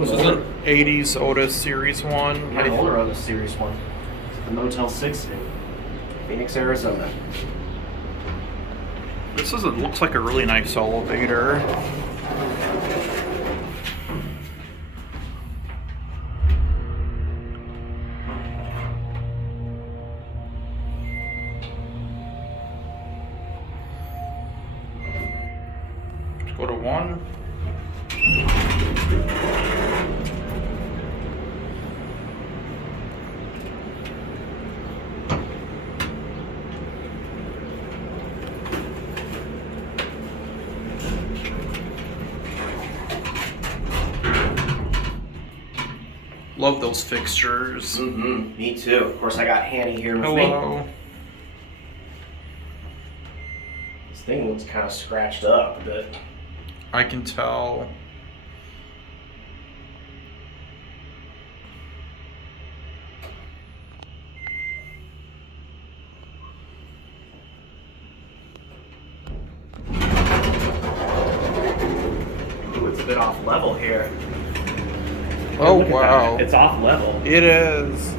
This is an 80s Otis Series 1. Yeah, an older Otis Series 1. It's the Motel 6 in Phoenix, Arizona. Looks like a really nice elevator. Let's go to 1. Love those fixtures. Mm-hmm. Me too. Of course, I got Hanny here with Hello. me. This thing looks kind of scratched up a bit. I can tell. Ooh, it's a bit off level here. Oh, Look at wow. that. It's off level. It is.